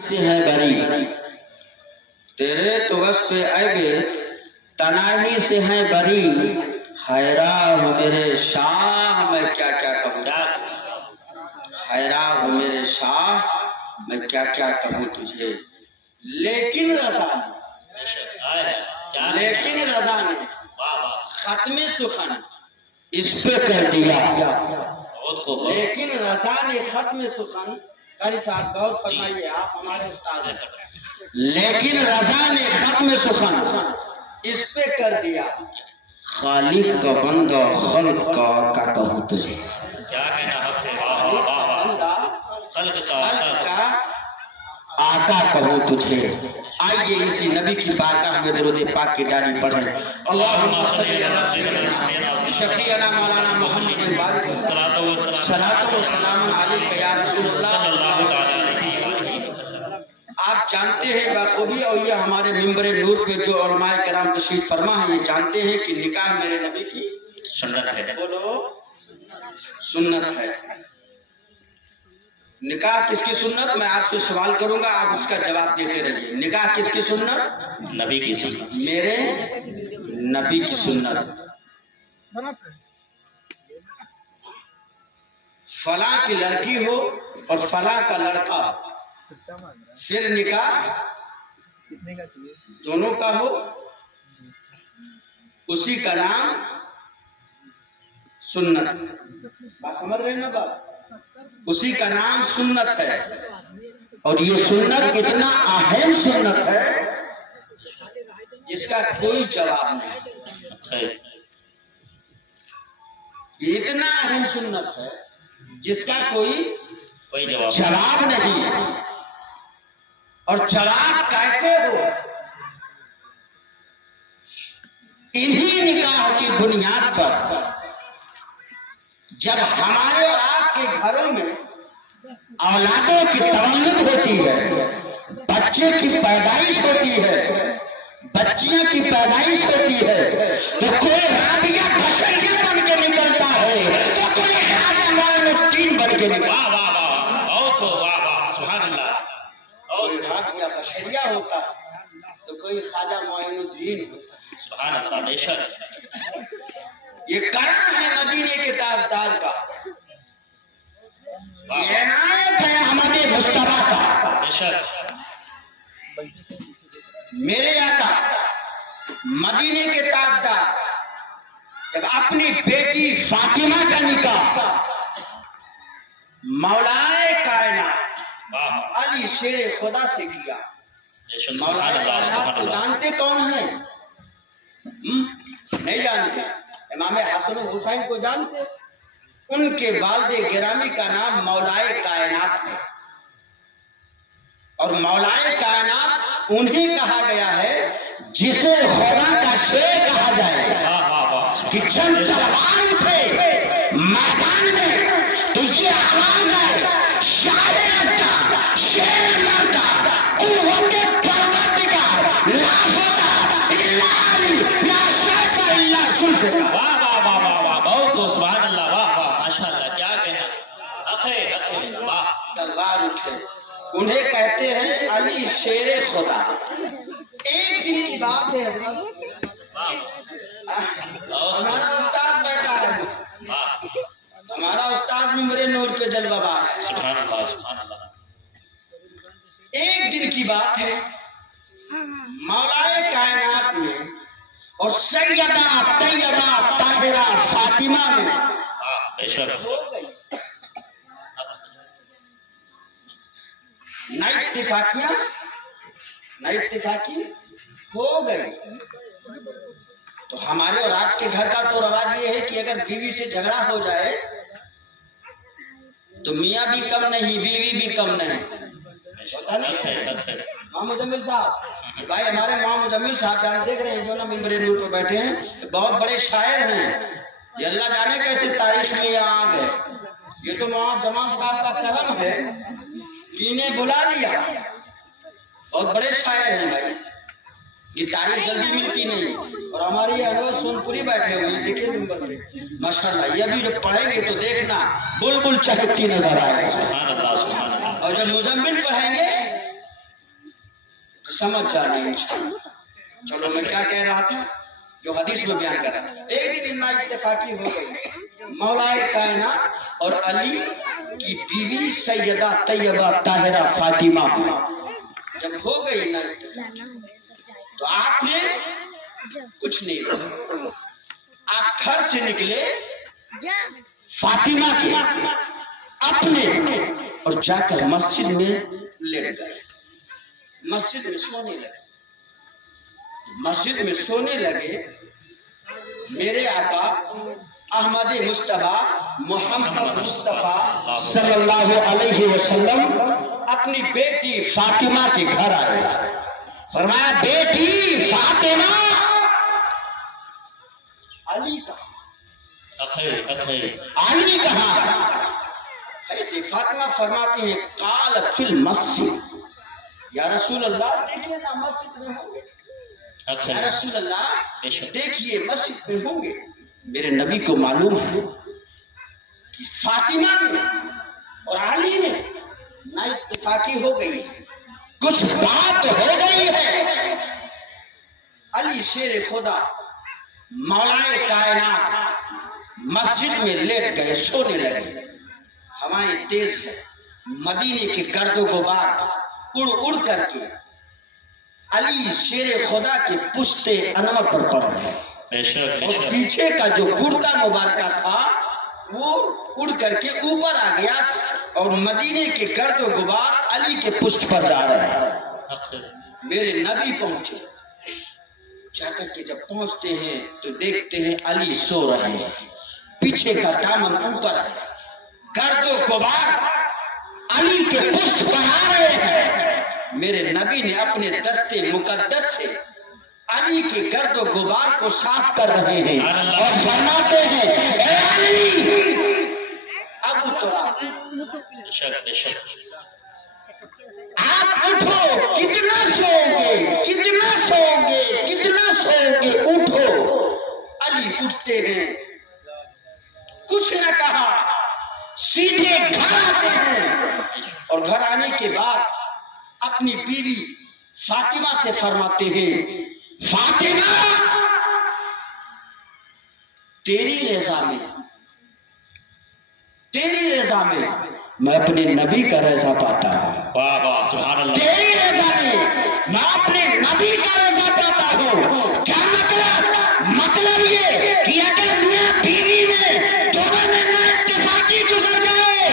से है बरी, तेरे तो वस पे ऐबे तनाही से है बरी, हैरान हूँ मेरे शाह मैं क्या क्या कहूँ, हैरान हूँ मेरे शाह मैं क्या क्या कहूँ तुझे। लेकिन रज़ा ने खत्म सुखन इस पे कर दिया, लेकिन रज़ा ने खत्म सुखन, कारी साहब गौर फरमाइए, आप हमारे उस्ताद हैं, लेकिन रज़ा ने खत्म सुखन इस पे कर दिया, खालिक का बंदा खल्क का कहूँ तुझे। क्या कहना है, खल्क का आका कहूँ तुझे। आइए इसी नबी की बारगाह में दरूद पाक की जानी पढ़ें। अल्लाहुम्मा सल्ली अला सय्यिदना शफीअना मौलाना मुहम्मद सलातो व सलाम अलैका या रसूलल्लाह। आप जानते हैं बाखूबी, और ये हमारे मिंबर नूर पे जो उलमाए किराम तशरीफ फरमा है ये जानते हैं कि निकाह मेरे नबी की सुन्नत है। बोलो सुन्नत है। निकाह किसकी सुन्नत? मैं आपसे सवाल करूंगा, आप उसका जवाब देते रहिए। निकाह किसकी सुन्नत? नबी की सुन्नत, मेरे नबी की सुन्नत। फला की लड़की हो और फला का लड़का, फिर निकाह दोनों का हो, उसी का नाम सुन्नत। बात समझ रहे हैं ना बात? उसी का नाम सुन्नत है। और ये सुन्नत इतना अहम सुन्नत है जिसका कोई जवाब नहीं। इतना अहम सुन्नत है जिसका कोई जवाब नहीं। और जवाब कैसे हो? इन्हीं निकाह की बुनियाद पर जब हमारे और आपके घरों में औलादों की तवल्लुद होती है, बच्चे की पैदाइश होती है, बच्चियों की पैदाइश होती है, तो कोई राबिया बशरिया बन के निकलता है, तो कोई ख्वाजा मोइनुद्दीन बन के निकलता है। वाह वाह वाह, वाह वाह, सुभान अल्लाह। कोई राबिया बशरिया होता तो कोई ख्वाजा मोइनुद्दीन होता। सुभान अल्लाह, बेशक ये करम है मदीने के ताजदार का, ये इनायत है हमारे मुस्तफा का। बेशक मेरे आका मदीने के ताजदार जब अपनी बेटी फातिमा का निकाह मौलाए कायनात अली शेर खुदा से किया। मौलाए कायनात को जानते कौन है? नहीं जानते। इमाम हसन हुसैन को जानते? उनके वालिद गिरामी का नाम मौलाए कायनात है। और मौलाए कायनात उन्हें कहा गया है जिसे खुदा का शेर कहा जाए। कि जब तलवार उठे मैदान में तो ये आवाज है शायर रफ्ता शेर मरता कुव्वते परवरदिगार ला फता इल्ला अली ला शरफा इल्ला सुल्फिका। वाह वाह वाह वाह वाह, बहुत सुभान अल्लाह, वाह वाह, माशाअल्लाह, क्या कहना। अखे वाह, तलवार उठे उन्हें कहते हैं अली शेरे खुदा। एक दिन की बात है हजरत, हमारा उस्ताद बैठा है, हमारा उस्ताद मिंबर नूर पे जलवाबार है। सुभान अल्लाह, सुभान अल्लाह। एक दिन की बात है, मौलाए कायनात में और सैयदा तैयबा ताहिरा फातिमा में बेशक हो गई नई इत्तिफाकी हो गई। तो हमारे और आपके घर का तो रवाज ये है कि अगर बीवी से झगड़ा हो जाए तो मियाँ भी कम नहीं बीवी भी कम नहीं, होता नहीं। मां मुजम्मिल साहब, भाई हमारे मां मुजम्मिल साहब जान देख रहे हैं जो ना मिंबर नूर पे बैठे हैं, बहुत बड़े शायर हैं। ये अल्लाह जाने कैसे तारीख में यहाँ आ गए। ये तो मां जमाल साहब का करम है कि इन्हें बुला लिया। बहुत बड़े शायर हैं भाई, ये तारीख जल्दी मिलती नहीं। और हमारी अनवर सोनपुरी बैठे हुए हैं, देखिए मिंबर पे माशाल्लाह। ये भी जब पढ़ेंगे तो देखना बुलबुल चहकती नजर आएगी। और जब मुजम्मिल पढ़ेंगे समझ जाना इंशाअल्लाह। चलो मैं क्या कह रहा था, जो हदीस में बयान कर रहा था। एक दिन इन्ना इत्तेफाकी हो गई, मौलाए कायनात और अली की बीवी सैयदा तैयबा ताहिरा फातिमा जब हो गई ना, तो आपने कुछ नहीं किया। आप घर से निकले फातिमा के अपने और जाकर मस्जिद में लेट गए। मस्जिद में सोने लगे। मस्जिद में सोने लगे। मेरे आका अहमद मुस्तफा मोहम्मद मुस्तफा सल्लल्लाहु अलैहि वसल्लम अपनी बेटी फातिमा के घर आए। फरमाया, बेटी फातिमा, अली कहाँ? अली कहाँ? फातिमा फरमाती है, काल फिल मस्जिद। या रसूल अल्लाह, देखिए ना मस्जिद में होंगे। या रसूल अल्लाह, देखिए मस्जिद में होंगे। मेरे नबी को मालूम है कि फातिमा में और अली में ना इत्तेफाकी हो गई है, कुछ बात हो गई है। अली शेर खुदा मौलाए कायनात मस्जिद में लेट गए, सोने लगे। हवाएं तेज है, मदीने के गर्दो गुबार उड़ उड़ करके अली शेर खुदा के पुश्ते अनवर पर पड़ गए। और पीछे का जो कुर्ता मुबारका था वो उड़ करके ऊपर आ गया और मदीने के गर्दो गुबार अली के पुष्ट पर जा रहे हैं। मेरे नबी पहुंचे। जाकर के जब पहुंचते हैं तो देखते हैं अली सो रहे हैं, पीछे का दामन ऊपर है, गर्दो गुबार अली के पुष्ट पर आ रहे हैं। मेरे नबी ने अपने दस्ते मुकद्दस से अली के गर्दो गुबार को साफ कर रहे हैं और फरमाते हैं, ए अली, अब उठो, आप उठो, कितना सोओगे, कितना सोओगे, कितना सोओगे, उठो। अली उठते हैं, कुछ न कहा, सीधे घर आते हैं और घर आने के बाद अपनी बीवी फातिमा से फरमाते हैं, फातिमा, तेरी रज़ा में मैं अपने नबी का रज़ा पाता हूँ। वाह वाह, सुभान अल्लाह। तेरी रज़ा में मैं अपने नबी का रज़ा पाता हूँ। क्या मतलब ये कि अगर मियां बीवी में दोनों में ना इत्तेफाकी गुजर जाए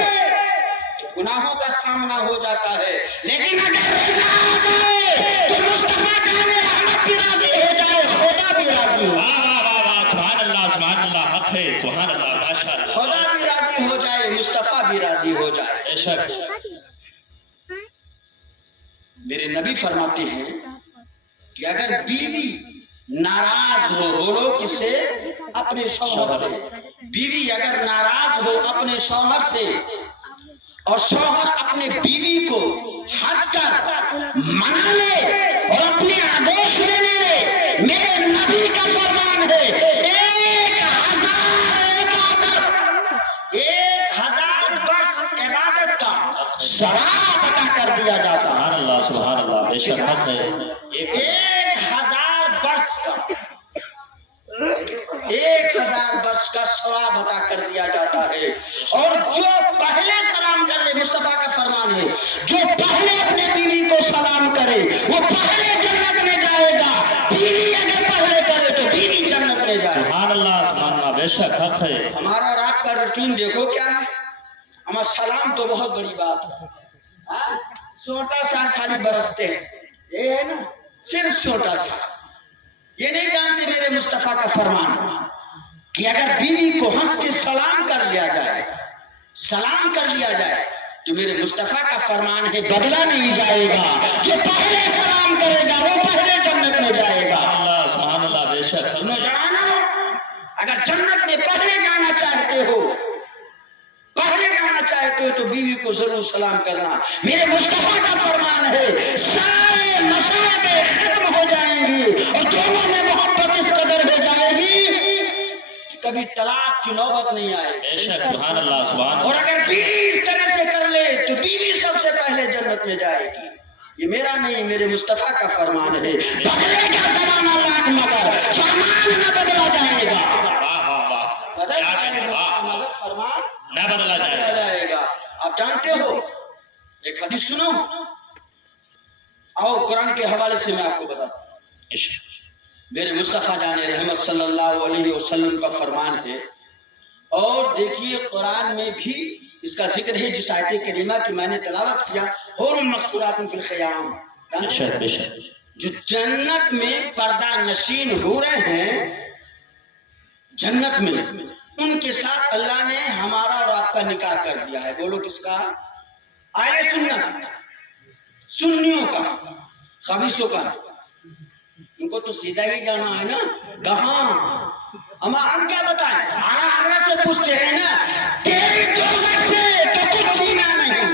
तो गुनाहों का सामना हो जाता है, लेकिन अगर रज़ा हो जाए तो मुस्तफा जाने रहमत भी राजी हो जाए, खुदा भी राजी हो। वाह वाह वाह वाह, सुभान अल्लाह, हक है, सुभान अल्लाह, माशाअल्लाह। खुदा भी राजी हो जाए, मुस्तफा भी राजी हो जाए। बेशक। मेरे नबी फरमाते हैं कि अगर बीवी नाराज हो, बोलो किससे? अपने शौहर से। बीवी अगर नाराज हो अपने शौहर से और शौहर अपने बीवी को हंसकर मना ले और अपने आदेश में ले ले, मेरे नबी का फरमान है, 1000 वर्ष इबादत का सवाब अता कर दिया जाता। सुभान अल्लाह, सुभान अल्लाह, बेशक हक है। 1000 वर्ष का 1000 वर्ष का सवाब अता कर दिया जाता है। और जो पहले सलाम कर ले, मुस्तफा का फरमान है, जो पहले अपने बीवी को सलाम करे वो पहले जन्नत में जाएगा। बीवी अगर पहले करे तो बीवी जन्नत में जाए। सुभान अल्लाह, बेशक हक है। हमारा और आपका रुटीन देखो क्या है। हमारा सलाम तो बहुत बड़ी बात है, छोटा सा खाली बरसते हैं, ये है ना, सिर्फ छोटा सा। ये नहीं जानते मेरे मुस्तफा का फरमान कि अगर बीवी को हंस के सलाम कर लिया जाए, सलाम कर लिया जाए तो मेरे मुस्तफा का फरमान है, बदला नहीं जाएगा। जो पहले सलाम करेगा वो पहले जन्नत में जाएगा। सुभान अल्लाह, बेशक। नौजवानों, अगर जन्नत में पहले जाना चाहते हो, तो बीवी को जरूर सलाम करना। मेरे मुस्तफा का फरमान है, सारे मसाइल खत्म हो जाएंगी और दोनों में मोहब्बत इस कदर हो जाएगी कि कभी तलाक की नौबत नहीं आएगी। बेशक, सुभान अल्लाह, सुभान। और अगर बीवी इस तरह से कर ले तो बीवी सबसे पहले जन्नत में जाएगी। یہ میرا نہیں میرے مصطفیٰ کا فرمان ہے. بدلے کا زمانہ لاکھ مگر فرمان نہ بدلا جائے گا. واہ واہ واہ بدل کیا جائے کہنا، گا واہ مگر فرمان نہ بدلا بدلا جائے. جائے گا. آپ جانتے ہو ایک حدیث سنو. آؤ قرآن کے حوالے سے میں آپ کو بتاتا ہوں. میرے مصطفیٰ جان رحمت صلی اللہ علیہ وسلم کا فرمان ہے. اور دیکھیے قرآن میں بھی اس کا ذکر ہے جس آیت کریمہ کی میں نے تلاوت کیا. حور مقصورات فی الخیام، بے شک بے شک. جو جنت میں پردہ نشین ہو رہے ہیں جنت میں، ان کے ساتھ اللہ نے ہمارا اور آپ کا نکاح کر دیا ہے. بولو کس کا؟ آئے سنت، سنیوں کا، خبیثوں کا. ان کو تو سیدھا ہی جانا ہے نا. کہاں ہم کیا بتائیں؟ آخرت سے پوچھتے ہیں نا تیری دوزخ سے تو کچھ چھینا نہیں.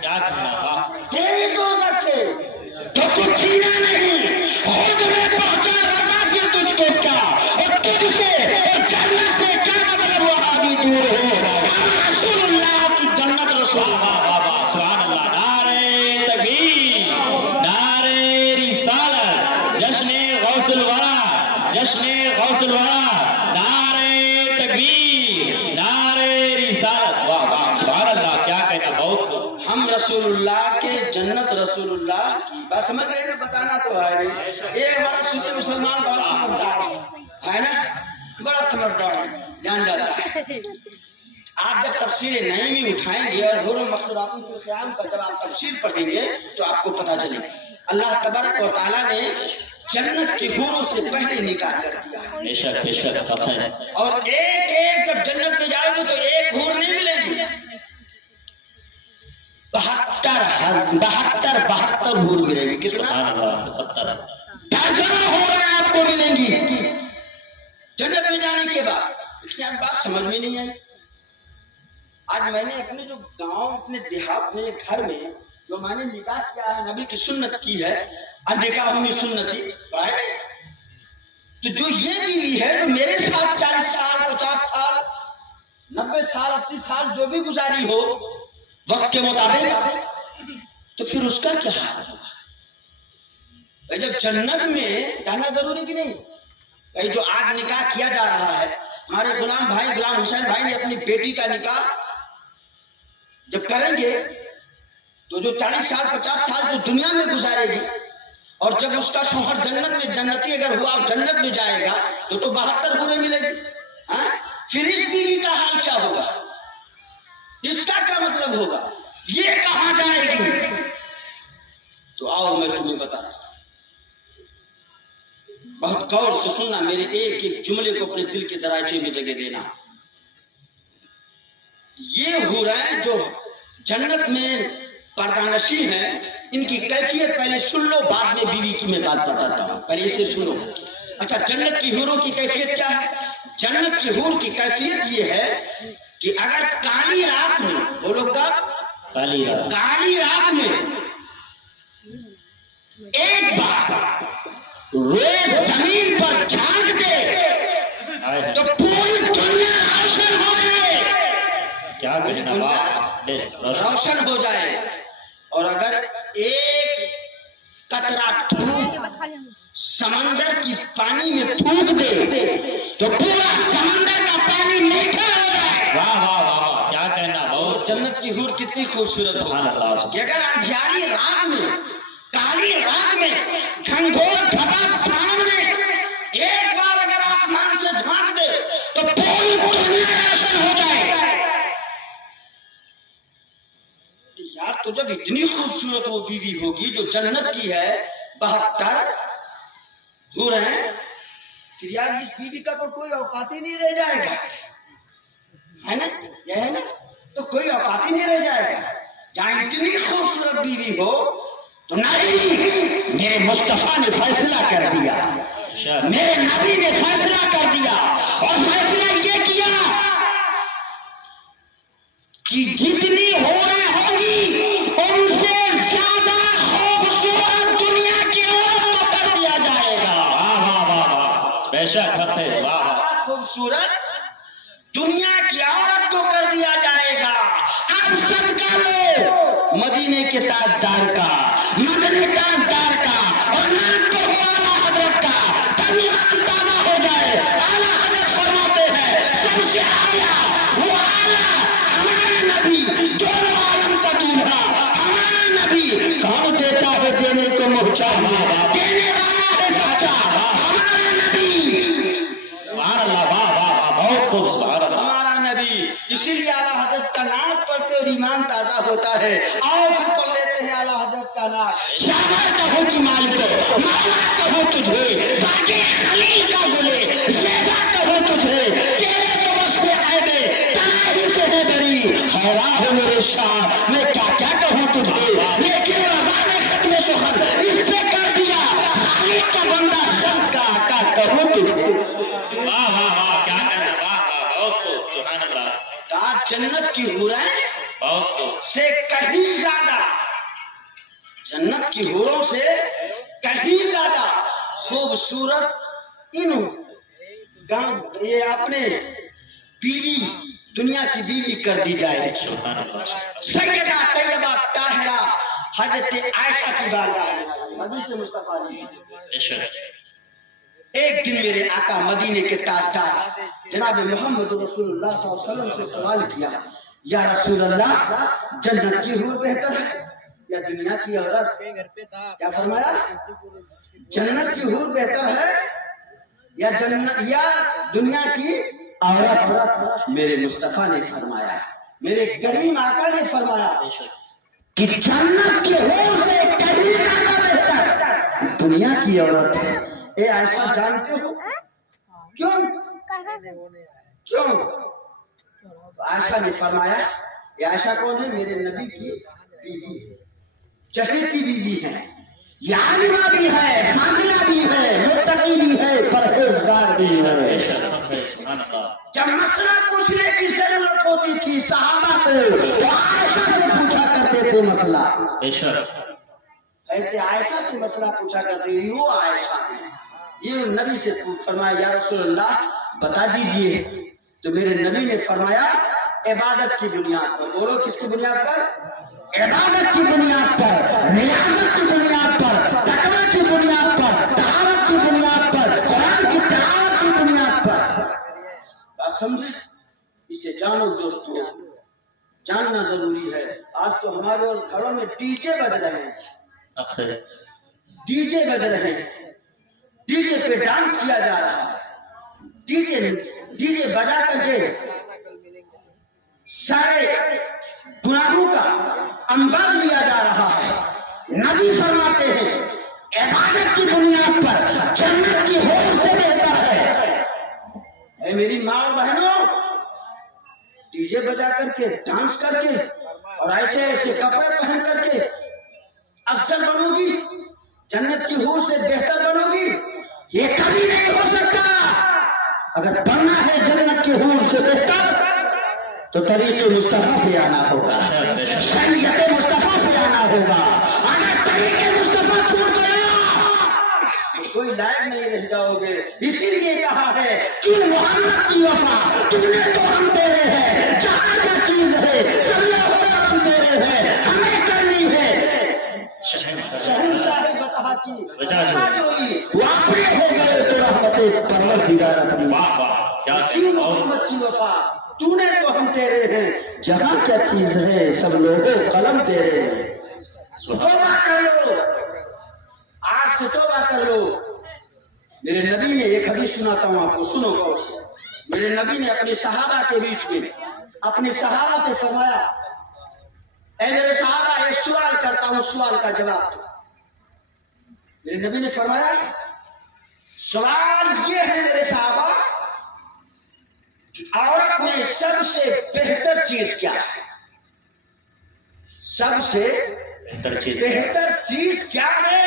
کیا کہنا، واہ تیری دوزخ سے تو کچھ چھینا نہیں. خود میں پہنچا رضا پھر تجھ کو کیا، اور تجھ سے اور جنت سے کیا مطلب وہ آدھی دور ہو. ہم رسول اللہ کی جنت رسول. واہ واہ واہ سبحان اللہ. نعرے تکبیر، نعرے رسالت، جشن غوث الورا، جشن غوث الورا، نعرے تکبیر، نعرے رسالت. واہ واہ سبحان اللہ کیا کہنا، بہت خوب. ہم رسول اللہ کے جنت رسول اللہ کی بات سمجھ گئے نا. بتانا تو ہے نہیں. یہ ہمارا سنی مسلمان بڑا سمجھدار ہے نا، بڑا سمجھدار ہے، جان جاتا ہے. آپ جب تفسیر نعیمی اٹھائیں گے اور حور مقصورات فی الخیام کا جب آپ تفسیر پڑھیں گے تو آپ کو پتہ چلے اللہ تبارک و تعالیٰ نے جنت کی حوروں سے پہلے نکاح کر دیا ہے. بے شک بے شک پتہ ہے. اور ایک ایک جب جنت میں جاؤ گے تو ایک حور نہیں ملے گی، 72 حور ملے گی. کتنا؟ سبحان اللہ. 72 درجنوں حوریں آپ کو ملیں گی جنت میں جانے کے بعد. لیکن آج بات سمجھ میں نہیں آئی. آج میں نے اپنے جو گاؤں، اپنے دیہات، اپنے گھر میں جو میں نے نکاح کیا ہے، نبی کی سنت کی ہے، نکاح میں سنتی پڑھائے گئے. تو جو یہ بیوی ہے جو میرے ساتھ 40 سال 50 سال 90 سال 80 سال جو بھی گزاری ہو وقت کے مطابق، تو پھر اس کا کیا حال ہوگا؟ جب جنت میں جانا ضروری کہ نہیں؟ جو آج نکاح کیا جا رہا ہے، ہمارے غلام بھائی غلام حسین بھائی نے اپنی بیٹی کا نکاح جب کریں گے تو جو 40 سال 50 سال جو دنیا میں گزارے گی، اور جب اس کا شوہر جنت میں جنتی اگر ہوا اور جنت میں جائے گا تو 72 حوریں ملے گی. پھر اس بیوی کا حال کیا ہوگا؟ اس کا کیا مطلب ہوگا؟ یہ کہاں جائے گی؟ تو آؤ میں تمہیں بتاتا ہوں. بہت غور سے سننا، میرے ایک ایک جملے کو اپنے دل کے دراچے میں جگہ دینا. یہ حوریں جو جنت میں پردہ نشین ہیں، ان کی کیفیت پہلے سن لو، بعد میں بیوی کی میں بات بتاتا ہوں. پہلے اسے سنو. اچھا، جنت کی حوروں کی کیفیت کیا ہے؟ جنت کی حور کی کیفیت یہ ہے کہ اگر کالی رات میں، بولو کب؟ کالی رات. کالی رات میں ایک بار روئے زمین پر جھانک دے تو پوری دنیا روشن ہو جائے. کیا کہنا، واہ روشن ہو جائے. اور اگر ایک قطرہ تھوک سمندر کی پانی میں تھوک دے تو پورا سمندر کا پانی میٹھا ہو جائے. واہ واہ واہ کیا کہنا، بہت. جنت کی حور کتنی خوبصورت سبحان ہو اللہ. کہ اگر اندھیاری رات میں، کالی رات میں، گھنگھور گھٹا سامنے ایک بار اگر آسمان سے جھانک دے تو پوری دنیا روشن ہو جائے. یار تو جب اتنی خوبصورت وہ بیوی ہوگی جو جنت کی ہے، 72 حوریں، پھر یار اس بیوی کا تو کوئی اوقات ہی نہیں رہ جائے گا، ہے نا؟ یہ ہے نا، تو کوئی اوقات ہی نہیں رہ جائے گا. جہاں اتنی خوبصورت بیوی ہو تو نہیں، میرے مصطفیٰ نے فیصلہ کر دیا، میرے نبی نے فیصلہ کر دیا، اور فیصلہ یہ کیا کہ جتنی حوریں ہوگی ان سے زیادہ خوبصورت دنیا کی عورت کو کر دیا جائے گا. واہ واہ واہ واہ بے شک ہے. واہ واہ خوبصورت دنیا کی عورت کو کر دیا جائے گا. اب صدقہ لو مدینے کے تاجدار کا، مدنی تاجدار کا اور نام تو ہو اعلیٰ حضرت کا، تب ایمان تازہ ہو جائے۔ اعلیٰ حضرت فرماتے ہیں سب سے اعلیٰ وہ اعلیٰ ہمارے نبی، دونوں عالم کا دولہا ہمارا نبی، کون دیتا ہے دینے کو محتاج، دینے والا ہے سچا ہمارا نبی، سبحان اللہ، واہ واہ واہ، بہت خوب، سبحان اللہ۔ ہمارا نبی۔ اسی لیے اعلیٰ حضرت کا نام پڑھتے اور ایمان تازہ ہوتا ہے۔ اور پھر پڑھ لیتے ہیں اعلیٰ حضرت کا نام، شاور کہو کہ مالکو، مولا کہو تجھے، باقی خلیل کا گلے، زیبا کہو تجھے، تیرے تو وصف عیبے تناہی سے ہے بری، حیران ہو میرے شاہ میں کیا کیا کہوں تجھے، لیکن رضا نے ختم سخن اس پہ کر دیا، خالق کا بندہ خلق کا آقا کہوں تجھے۔ واہ واہ واہ، کیا کہنا، واہ واہ، بہت خوب، سبحان اللہ، کہا جنت کی حوریں بہت خوب، سے کہیں زیادہ، جنت کی حوروں سے کہیں زیادہ خوبصورت ان یہ اپنے بیوی دنیا کی بیوی کر دی جائے۔ سبحان اللہ، سیدہ طیبہ طاہرہ حضرت عائشہ کی بارگاہ میں حدیث مصطفیٰ نے بے شک، ایک دن میرے آقا مدینے کے تاجدار جناب محمد رسول اللہ صلی اللہ علیہ وسلم سے سوال کیا، یا رسول اللہ جنت کی حور بہتر ہے یا دنیا کی عورت؟ کیا فرمایا؟ جنت کی حور بہتر ہے یا دنیا کی عورت؟ میرے مصطفیٰ نے فرمایا، میرے کریم آقا نے فرمایا بے شک، کہ جنت کی حور سے کہیں زیادہ بہتر دنیا کی عورت ہے۔ اے عائشہ جانتے ہو کیوں؟ کیوں؟ تو عائشہ نے فرمایا، یہ عائشہ کون ہے؟ میرے نبی کی بیوی ہے، چہیتی بیوی ہے، یہ عالمہ بھی ہے، فاضلہ بھی ہے، متقی بھی ہے، پرہیزگار بھی بے ہے۔ شک، سبحان اللہ، جب مسئلہ پوچھنے کی ضرورت ہوتی تھی صحابہ کو تو عائشہ سے پوچھا کرتے تھے مسئلہ، بے شک، کہتے عائشہ سے مسئلہ پوچھا کرتے ہیں، یہ عائشہ ہے۔ یہ نبی سے فرمایا، یا رسول اللہ بتا دیجئے، تو میرے نبی نے فرمایا عبادت کی بنیاد پر، بولو کس کی بنیاد پر؟ عبادت کی بنیاد پر، ریاضت کی بنیاد پر، تقوی کی بنیاد پر، طہارت کی بنیاد پر، قرآن کی تلاوت کی بنیاد پر۔ بات سمجھے؟ اسے جانو دوستو، جاننا ضروری ہے۔ آج تو ہمارے اور گھروں میں ڈی جے بج رہے ہیں، اچھا، ڈی جے بج رہے ہیں، ڈی جے پہ ڈانس کیا جا رہا ہے، ڈی جے بجا کر کے سارے گناہوں کا انبار لیا جا رہا ہے۔ نبی فرماتے ہیں عبادت کی بنیاد پر جنت کی حور سے بہتر ہے۔ اے میری ماں اور بہنوں، ڈی جے بجا کر کے ڈانس کر کے اور ایسے ایسے کپڑے پہن کر کے افضل بنو گی، جنت کی حور سے بہتر بنو گی، یہ کبھی نہیں ہو سکتا۔ اگر بننا ہے جنت کی حور سے بہتر تو طریق مصطفیٰ پہ آنا ہوگا، شریعت مصطفیٰ پہ آنا ہوگا۔ اگر طریق مصطفیٰ چھوٹ گیا تو کوئی لائق نہیں رہ جاؤ گے۔ اسی لیے کہا ہے کہ محمد کی وفا تم نے تو ہم تیرے ہیں، جہاں کیا چیز ہے سب لوگوں ہم تیرے ہیں، ہمیں کرنی ہے شہنشاہ بتا کی وفا جوئی، وہ اپنے ہو گئے تو رحمت پروردگار اپنی۔ واہ واہ، کیا کیوں کہنا، محمد کی وفا تو نے تو ہم تیرے ہیں، جہاں کیا چیز ہے سب لوگوں قلم تیرے ہیں۔ توبہ کر لو، آج سے توبہ کر لو۔ میرے نبی نے ایک حدیث سناتا ہوں آپ کو، سنو غور سے۔ میرے نبی نے اپنے صحابہ کے بیچ میں اپنے صحابہ سے فرمایا، اے میرے صحابہ ایک سوال کرتا ہوں، سوال کا جواب دو۔ میرے نبی نے فرمایا سوال یہ ہے میرے صحابہ، عورت میں سب سے بہتر چیز کیا ہے؟ سب سے بہتر چیز کیا ہے؟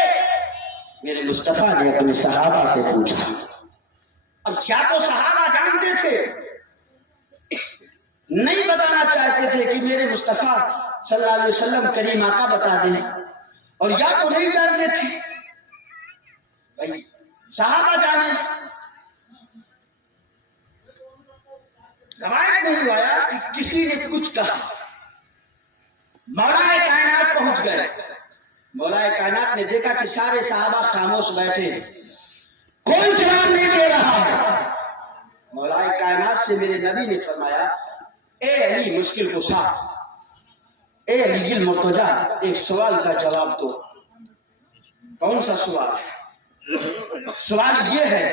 میرے مصطفیٰ نے اپنے صحابہ سے پوچھا۔ اب کیا تو صحابہ جانتے تھے، نہیں بتانا چاہتے تھے کہ میرے مصطفیٰ صلی اللہ علیہ وسلم کریم آقا بتا دیں، اور یا تو نہیں جانتے تھے بھائی صحابہ جانے۔ روایت نہیں آیا کہ کسی نے کچھ کہا، مولا کائنات پہنچ گئے، मौलाए कायनात ने देखा कि सारे सहाबा खामोश बैठे, कोई जवाब नहीं दे रहा है। मौलाए कायनात से मेरे नबी ने फरमाया, ए अली मुश्किल कुशा, ए अली मुर्तजा, एक सवाल का जवाब दो। कौन सा सवाल? सवाल ये है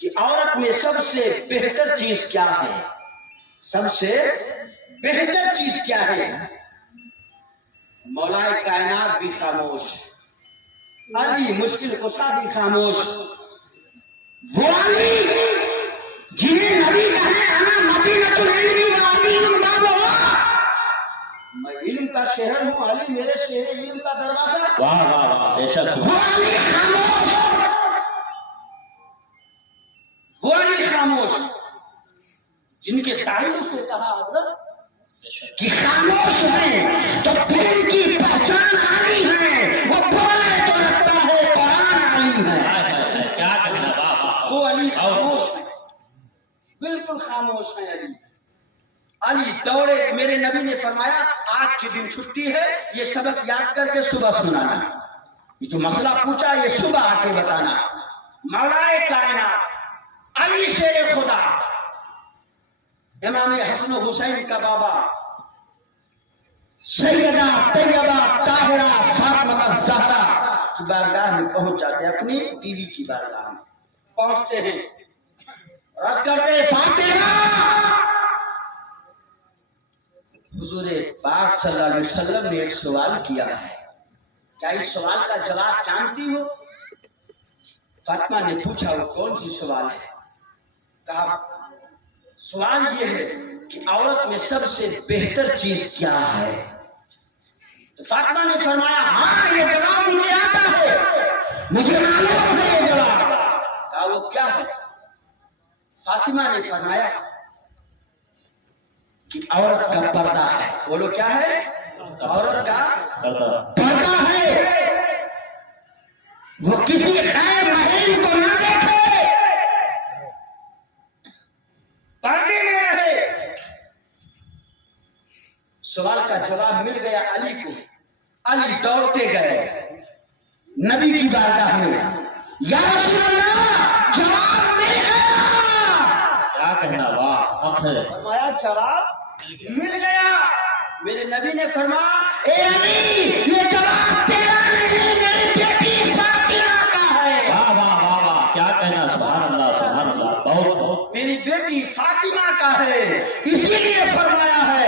कि औरत में सबसे बेहतर चीज क्या है? सबसे बेहतर चीज क्या है? मौलाए कायनात भी खामोश, अली मुश्किल कुशा भी खामोश। वो अली जिन्हें नबी कहे अना मदीनतुल इल्मी व अदीनुल बाबा, मैं इल्म का शहर हूँ, अली मेरे शहर इल्म का दरवाजा। वाह वाह वाह, बेशक। वो अली खामोश, वो अली खामोश जिनके ताल्लुक से कहा हजरत कि खामोश है तो प्रेम की पहचान अली है, वो बोले तो लगता है कुरान अली है। क्या कहना, वाह वाह। वो अली खामोश है, बिल्कुल खामोश है अली। अली दौड़े, मेरे नबी ने फरमाया आज के दिन छुट्टी है, ये सबक याद करके सुबह सुनाना, ये जो मसला पूछा ये सुबह आके बताना। मौलाए कायनात अली शेर खुदा, इमाम हसन हुसैन का बाबा, सैयदा तैयबा ताहिरा फातिमा ज़हरा की बारगाह में पहुंच जाते, अपनी बीवी की बारगाह में पहुंचते हैं, रस करते, फातिमा। हुजूर पाक सल्लल्लाहु अलैहि वसल्लम ने एक सवाल किया है, क्या इस सवाल का जवाब जानती हो? फातिमा ने पूछा, वो कौन सी सवाल है? कहा सवाल ये है कि औरत में सबसे बेहतर चीज क्या है? तो फातिमा ने फरमाया, हाँ ये जवाब मुझे आता है, मुझे मालूम है ये जवाब। कहा वो क्या है? फातिमा ने फरमाया कि औरत का पर्दा है। बोलो क्या है? औरत का पर्दा है, वो किसी खैर महरीम को ना देखे, पर्दे में रहे। सवाल का जवाब मिल गया अली को। अली दौड़ते गए नबी की बारगाह में, या रसूल अल्लाह जवाब मिल गया। क्या कहना, वाह। फरमाया जवाब मिल गया। मेरे नबी ने फरमाया, ए अली ये जवाब तेरा नहीं, मेरी बेटी फातिमा का है। वाह वाह वाह वाह, क्या कहना, सुभान अल्लाह सुभान अल्लाह, बहुत बहुत। मेरी बेटी फातिमा का है, इसीलिए फरमाया है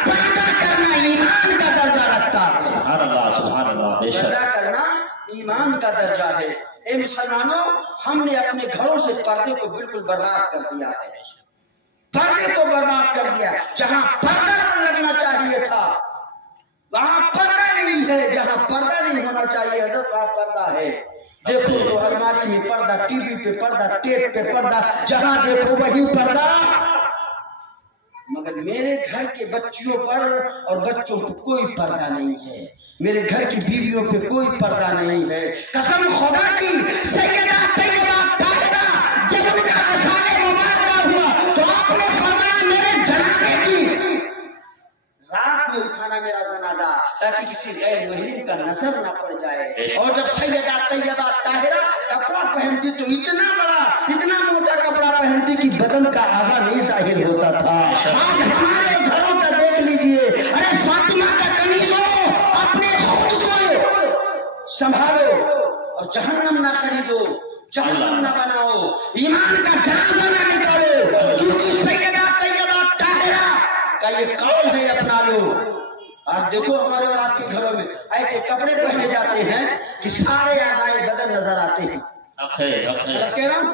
पर्दा करना ईमान का दर्जा रखता है। सुभान अल्लाह सुभान अल्लाह, बेशक। पर्दा करना ईमान का दर्जा है। ए मुसलमानों, हमने अपने घरों से पर्दे को बिल्कुल बर्बाद कर दिया है, पर्दे को बर्बाद कर दिया। जहां पर्दा लगना चाहिए था वहां पर्दा नहीं है, जहां पर्दा नहीं होना चाहिए हजरत वहां पर्दा है। देखो तो अलमारी में पर्दा, टीवी पे पर्दा, टेप पे पर्दा, जहां देखो वही पर्दा। मगर मेरे घर के बच्चियों पर और बच्चों पर कोई पर्दा नहीं है, मेरे घर की बीवियों पे कोई पर्दा नहीं है। कसम खुदा की, सैयदा तैयबा ताहिरा जब उनका असारे मुबारक हुआ तो आपने फरमाया मेरे जनाजे की रात में उठाना मेरा जनाजा, ताकि किसी गैर महरीम का नजर ना पड़ जाए। और जब सैयदा तैयबा ताहिरा कपड़ा पहनती तो इतना बड़ा, इतना मोटा कपड़ा पहनती कि बदन का आधा नहीं जाहिर होता था। आज हमारे घरों का देख लीजिए, अरे फातिमा का कमीज हो, अपने खुद को संभालो और जहन्नम ना खरीदो, जहन्नम ना बनाओ, ईमान का जनाजा ना निकालो, क्योंकि सैयदा तैयबा ताहिरा का ये कौल है, अपना लो। और देखो हमारे और आपके घरों में ऐसे कपड़े पहने जाते हैं कि सारे आज़ाए बदन नजर आते हैं। कह रहा हूं,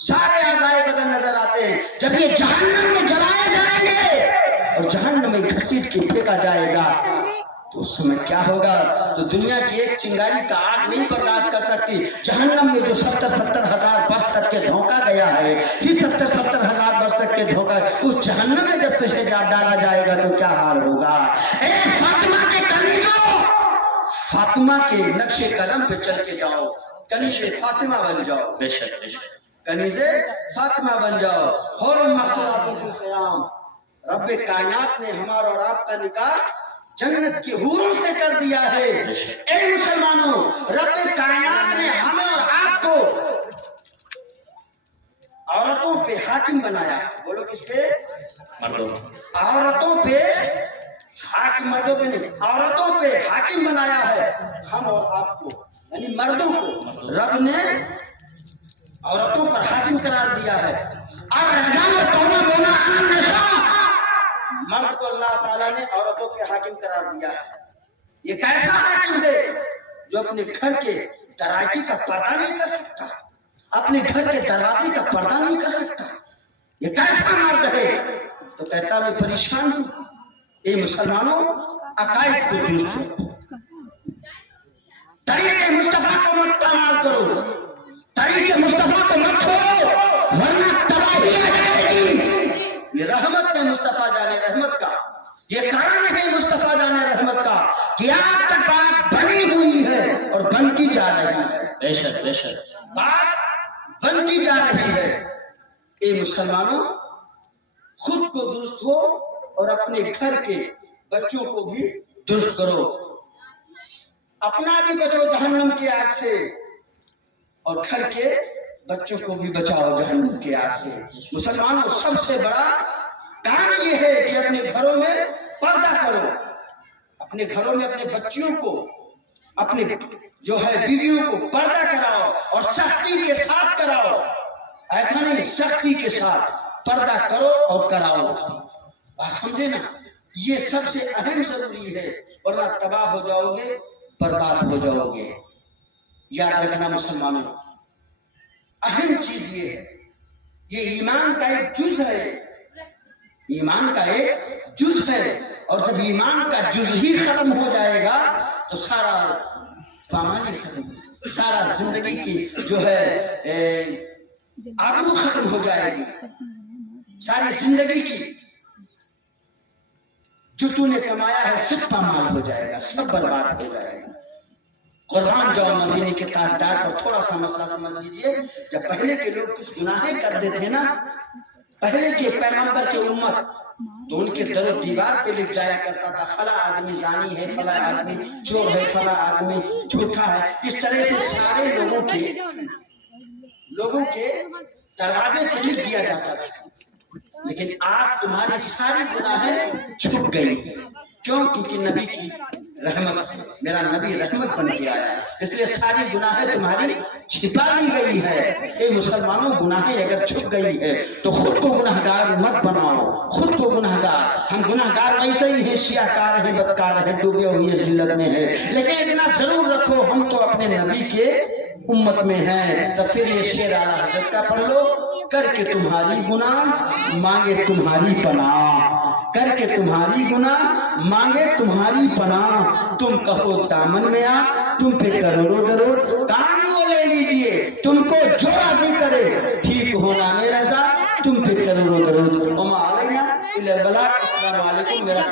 सारे आज़ाए बदन नजर आते हैं। जब ये जहन्नम में जलाए जाएंगे और जहन्नम में घसीट के फेंका जाएगा तो उस समय क्या होगा? तो दुनिया की एक चिंगारी का आग नहीं बर्दाश्त कर सकती। जहन्नम में जो 70-70 हजार वर्ष तक के धोखा गया है, फिर 70-70 हजार वर्ष तक के धोखा, उस जहन्नम में जब तुझे डाला जाएगा तो क्या हाल होगा? ए फातिमा के कनीज़ों, फातिमा के नक्शे कदम पे चल के जाओ, कनीज़े फातिमा बन जाओ, बेशक बेशक, कनीज़े फातिमा बन जाओ। हुर्म मसलातुल क़याम, रब्बे कायनात ने हमारा और आपका निकाह जन्नत की हूरों से कर दिया है। ए मुसलमानों, रब कायनात ने हमें और आपको औरतों पे हाकिम बनाया। बोलो किस पे? मर्दों। औरतों पे हाकिम, मर्दों पे नहीं, औरतों पे हाकिम बनाया है हम और आपको, यानी मर्दों को रब ने औरतों पर हाकिम करार दिया है। और मर्द को अल्लाह ताला ने औरतों पे हाकिम करार दिया है। ये कैसा हाकिम है जो अपने घर के दराजी का पर्दा नहीं कर सकता, अपने घर के दरवाजे का पर्दा नहीं कर सकता? ये कैसा मर्द है? तो कहता मैं परेशान हूं। ए मुसलमानों, अकायद को दुरुस्त रखो, तरीके मुस्तफा को मत पामाल करो, तरीके मुस्तफा को मत छोड़ो, वरना तबाही आ जाएगी। ये रहमत है मुस्तफा जाने रहमत का, ये कारण है मुस्तफा जाने रहमत का कि आज तक बात बनी हुई है और बनती जा रही है। बेशक बेशक बात बनती जा रही है। ए मुसलमानों, खुद को दुरुस्त हो और अपने घर के बच्चों को भी दुरुस्त करो। अपना भी बचो जहन्नम की आग से और घर के बच्चों को भी बचाओ जहन्नम की आग से। मुसलमानों, सबसे बड़ा काम ये है कि अपने घरों में पर्दा करो, अपने घरों में अपने बच्चियों को, अपने जो है बीवियों को पर्दा कराओ और सख्ती के साथ कराओ। ऐसा नहीं, सख्ती के साथ पर्दा करो और कराओ। बात समझे ना? ये सबसे अहम जरूरी है, वरना तबाह हो जाओगे, बर्बाद हो जाओगे। याद रखना मुसलमानों, अहम चीज ये है, ये ईमान का एक जुज है, ईमान का एक जुज है। और जब ईमान का जुज ही खत्म हो जाएगा तो सारा सामान ही खत्म, सारा जिंदगी की जो है आबरू खत्म हो जाएगी। सारी जिंदगी की जो तूने कमाया है सब पामाल हो जाएगा, सब बर्बाद हो जाएगा। कुर्बान जाओ मदीने के ताजदार पर थोड़ा सा मसला समझ लीजिए। जब पहले के लोग कुछ गुनाहें करते थे ना, पहले के पैगंबर के उम्मत, तो उनके दरो दीवार पे लिख जाया करता था फला आदमी जानी है, फला आदमी चोर है, फला आदमी झूठा है। इस तरह से सारे लोगों के दरवाजे पे लिख दिया जाता था। लेकिन आज तुम्हारी सारी गुनाहें छुप गई। क्यों? क्योंकि नबी की रहमत से, मेरा नबी रहमत बन के आया, इसलिए सारी गुनाहें तुम्हारी छिपा ली गई है। ये मुसलमानों, गुनाहें अगर छुप गई है तो खुद को गुनाहगार मत बनाओ, खुद को गुनाहगार। हम गुनाहगार वैसे ही हैं, शियाकार हैं, बदकार हैं, डूबे हुए जिल्लत में है। लेकिन इतना जरूर रखो, हम तो अपने नबी के उम्मत में हैं। तो फिर ये शेर आला हजरत का पढ़ लो, करके तुम्हारी गुनाह मांगे तुम्हारी पनाह, करके तुम्हारी गुनाह मांगे तुम्हारी पनाह। तुम कहो दामन में आ, तुम पे करोड़ों दरों काम वो ले लीजिए, तुमको जो राजी करे, ठीक होना मेरा साथ, तुम पे करोड़ों दरों। अस्सलाम वालेकुम, मेरा